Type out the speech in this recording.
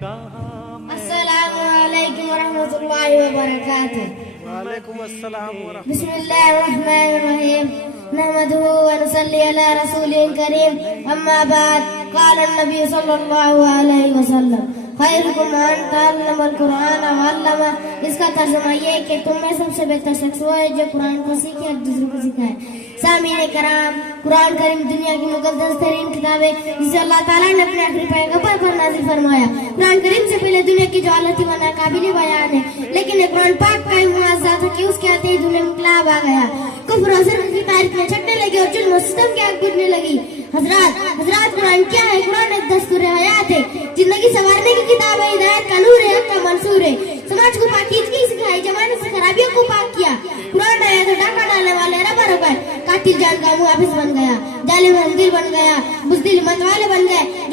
السلام علیکم ورحمۃ اللہ وبرکاتہ. وعلیکم السلام ورحمۃ بسم اللہ الرحمن الرحیم نحمده ونصلی علی رسول کریم اما بعد قال النبی صلی اللہ علیہ وسلم خیرکم من تعلم القرآن وعلمہ. اس کا ترجمہ یہ ہے کہ تم میں سب سے بہتر شخص وہ ہے جو قرآن کو سیکھے اور دوسروں کو سکھائے. سامعین کرام، قرآن کریم دنیا کی مقدس ترین کتاب ہے جسے اللہ تعالیٰ نے اپنے آخری پیغمبر پر نازل فرمایا. قرآن کریم سے پہلے دنیا کی جو حالت تھی وہ ناقابل بیان ہے، لیکن یہ قرآن پاک کا معاوضہ تھا کہ اس کے آتے ہی دنیا میں انقلاب آ گیا. کفر و شرک کی تاریخ میں چھٹنے لگی اور ظلم و ستم کی آگ بجھنے لگی. حضرات قرآن کیا ہے؟ قرآن ایک دستور حیات ہے، زندگی سنوارنے کی کتاب ہے، ہدایت کا نور ہے، حق کا منصور ہے. سماج کو پاکیزگی سکھائی، زمانے سے خرابیوں کو پاک کیا. قرآن آیا تو ڈاکہ ڈالنے والے ربا رکھائے، قاتل جان کا محافظ بن گیا، ظالم دل بن گیا، بزدل مت والے بن گئے.